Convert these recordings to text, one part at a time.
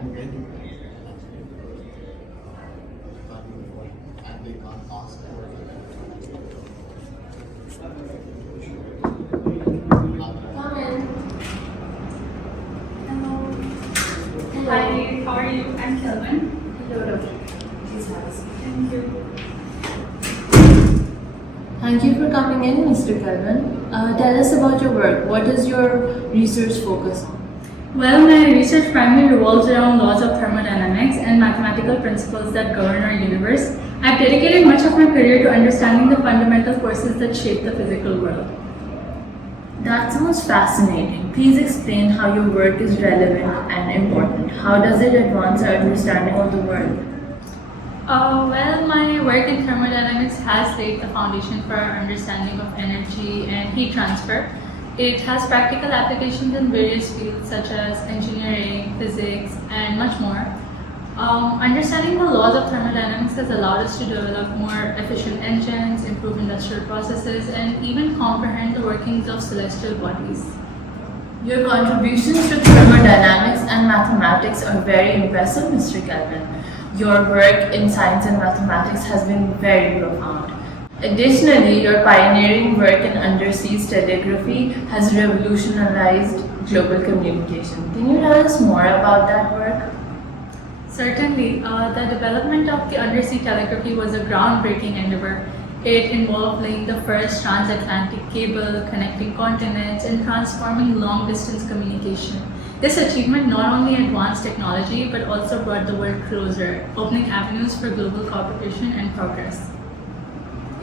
I'm going to and they can't ask for Come in. Hello. Hello. Hi, how are you? I'm Kelvin. Hello, Doctor. Please have a seat. Thank you. Thank you for coming in, Mr. Kelvin. Tell us about your work. What does your research focus on? Well, my research primarily revolves around laws of thermodynamics and mathematical principles that govern our universe. I've dedicated much of my career to understanding the fundamental forces that shape the physical world. That sounds fascinating. Please explain how your work is relevant and important. How does it advance our understanding of the world? Well, my work in thermodynamics has laid the foundation for our understanding of energy and heat transfer. It has practical applications in various fields such as engineering, physics, and much more. Understanding the laws of thermodynamics has allowed us to develop more efficient engines, improve industrial processes, and even comprehend the workings of celestial bodies. Your contributions to thermodynamics and mathematics are very impressive, Mr. Kelvin. Your work in science and mathematics has been very profound. Additionally, your pioneering work in undersea telegraphy has revolutionized global communication. Can you tell us more about that work? Certainly, the development of the undersea telegraphy was a groundbreaking endeavor. It involved laying the first transatlantic cable, connecting continents, and transforming long-distance communication. This achievement not only advanced technology but also brought the world closer, opening avenues for global cooperation and progress.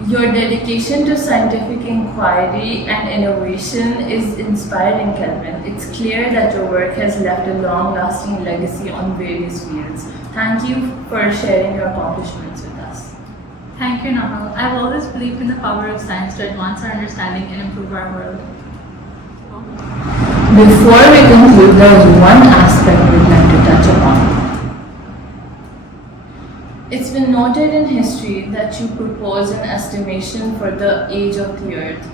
Your dedication to scientific inquiry and innovation is inspiring, Kelvin. It's clear that your work has left a long-lasting legacy on various fields. Thank you for sharing your accomplishments with us. Thank you, Nahal. I've always believed in the power of science to advance our understanding and improve our world. Before we conclude, there is one aspect we'd like to touch upon. It's been noted in history that you proposed an estimation for the age of the Earth,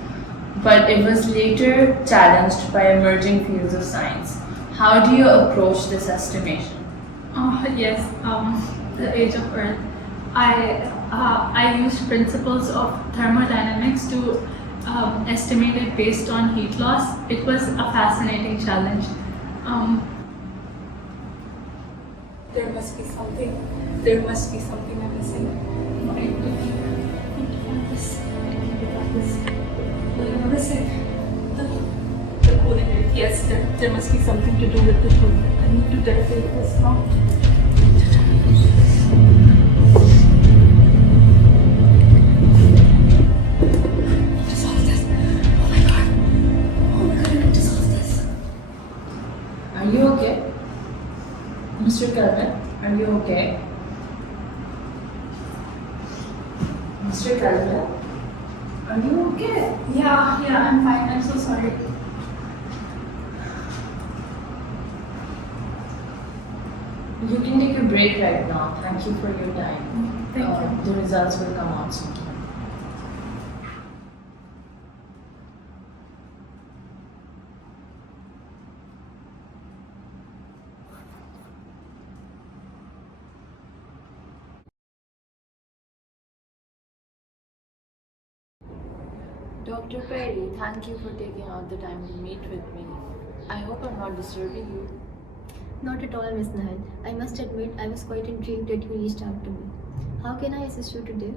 but it was later challenged by emerging fields of science. How do you approach this estimation? Yes, the age of Earth. I used principles of thermodynamics to estimate it based on heat loss. It was a fascinating challenge. There must be something. There must be something I'm missing. I got this. What am I missing? The cooling rate. Yes, there must be something to do with the cooling. I need to derivate this now. Are you okay? Mr. Kelvin, are you okay? Mr. Kelvin, are you okay? Yeah, I'm fine. I'm so sorry. You can take a break right now. Thank you for your time. Thank you. The results will come out soon. Dr. Perry, thank you for taking out the time to meet with me. I hope I'm not disturbing you. Not at all, Miss Nahal. I must admit I was quite intrigued that you reached out to me. How can I assist you today?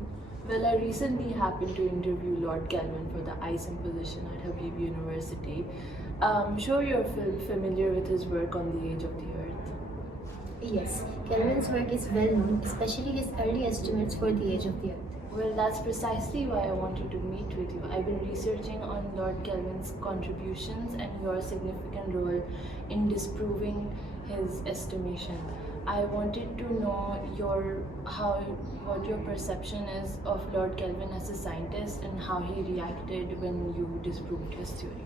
Well, I recently happened to interview Lord Kelvin for the ice imposition at Habib University. I'm sure you're familiar with his work on the age of the Earth. Yes, Kelvin's work is well known, especially his early estimates for the age of the Earth. Well, that's precisely why I wanted to meet with you. I've been researching on Lord Kelvin's contributions and your significant role in disproving his estimation. I wanted to know what your perception is of Lord Kelvin as a scientist and how he reacted when you disproved his theory.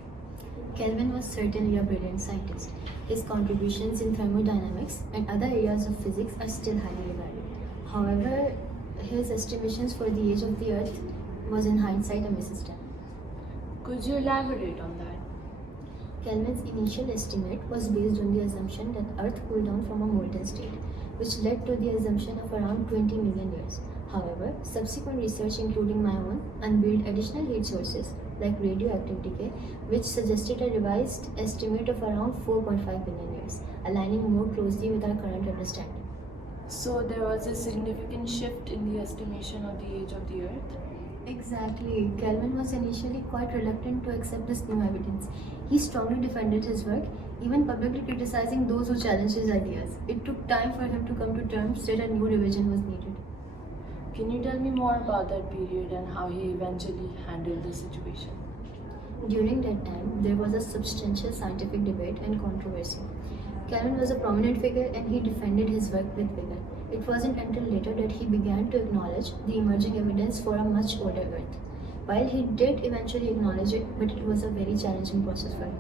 Kelvin was certainly a brilliant scientist. His contributions in thermodynamics and other areas of physics are still highly regarded. However, his estimations for the age of the Earth was in hindsight a misstep. Could you elaborate on that? Kelvin's initial estimate was based on the assumption that Earth cooled down from a molten state, which led to the assumption of around 20 million years. However, subsequent research, including my own, unveiled additional heat sources like radioactive decay, which suggested a revised estimate of around 4.5 billion years, aligning more closely with our current understanding. So there was a significant shift in the estimation of the age of the Earth. Exactly. Kelvin was initially quite reluctant to accept this new evidence. He strongly defended his work, even publicly criticizing those who challenged his ideas. It took time for him to come to terms that a new revision was needed. Can you tell me more about that period and how he eventually handled the situation? During that time, there was a substantial scientific debate and controversy. Kelvin was a prominent figure and he defended his work with vigor. It wasn't until later that he began to acknowledge the emerging evidence for a much older Earth. While he did eventually acknowledge it, but it was a very challenging process for him.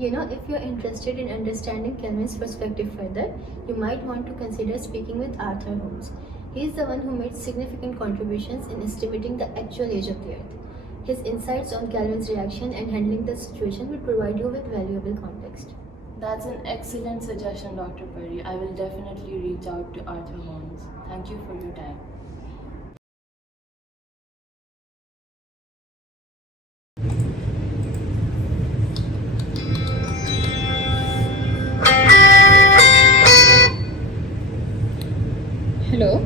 If you're interested in understanding Kelvin's perspective further, you might want to consider speaking with Arthur Holmes. He is the one who made significant contributions in estimating the actual age of the Earth. His insights on Kelvin's reaction and handling the situation will provide you with valuable context. That's an excellent suggestion, Dr. Perry. I will definitely reach out to Arthur Holmes. Thank you for your time. Hello.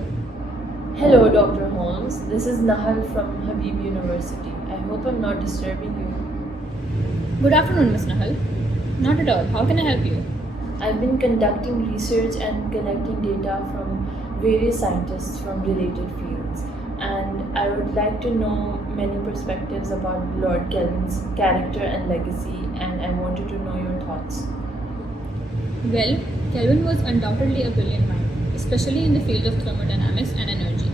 Hello, Dr. Holmes. This is Nahal from Habib University. I hope I'm not disturbing you. Good afternoon, Ms. Nahal. Not at all. How can I help you? I've been conducting research and collecting data from various scientists from related fields, and I would like to know many perspectives about Lord Kelvin's character and legacy, and I wanted to know your thoughts. Well, Kelvin was undoubtedly a brilliant mind, especially in the field of thermodynamics and energy.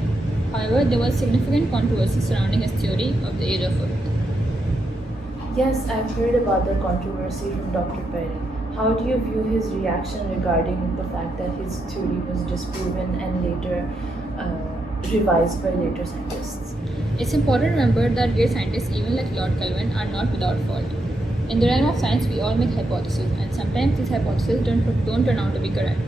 However, there was significant controversy surrounding his theory of the age of Earth. Yes, I've heard about the controversy from Dr. Perry. How do you view his reaction regarding the fact that his theory was disproven and later revised by later scientists? It's important to remember that great scientists, even like Lord Kelvin, are not without fault. In the realm of science, we all make hypotheses, and sometimes these hypotheses don't turn out to be correct.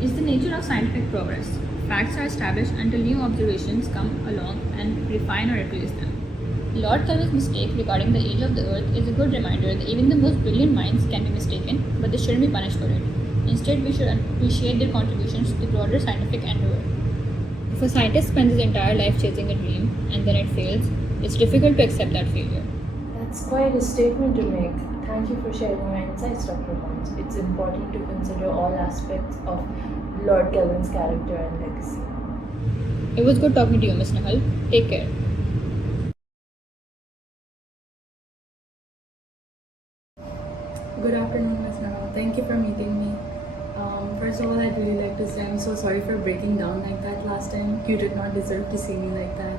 It's the nature of scientific progress. Facts are established until new observations come along and refine or replace them. Lord Kelvin's mistake regarding the age of the Earth is a good reminder that even the most brilliant minds can be mistaken, but they shouldn't be punished for it. Instead, we should appreciate their contributions to the broader scientific endeavor. If a scientist spends his entire life chasing a dream and then it fails, it's difficult to accept that failure. That's quite a statement to make. Thank you for sharing your insights, Dr. Holmes. It's important to consider all aspects of Lord Kelvin's character and legacy. It was good talking to you, Ms. Nahal. Take care. Good afternoon, Ms. Nahal. Thank you for meeting me. First of all, I'd really like to say I'm so sorry for breaking down like that last time. You did not deserve to see me like that.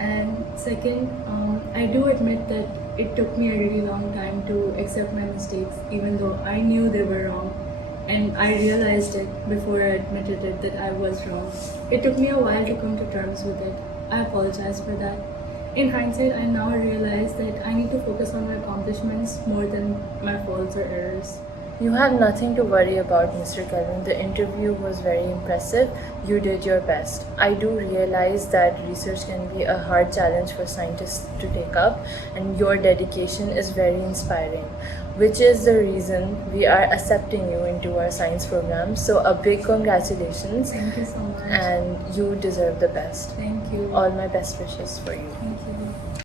And second, I do admit that it took me a really long time to accept my mistakes, even though I knew they were wrong. And I realized it before I admitted it that I was wrong. It took me a while to come to terms with it. I apologize for that. In hindsight, I now realize that I need to focus on my accomplishments more than my faults or errors. You have nothing to worry about, Mr. Kelvin. The interview was very impressive. You did your best. I do realize that research can be a hard challenge for scientists to take up, and your dedication is very inspiring, which is the reason we are accepting you into our science program. So a big congratulations. Thank you so much. And you deserve the best. Thank you. All my best wishes for you. Thank you.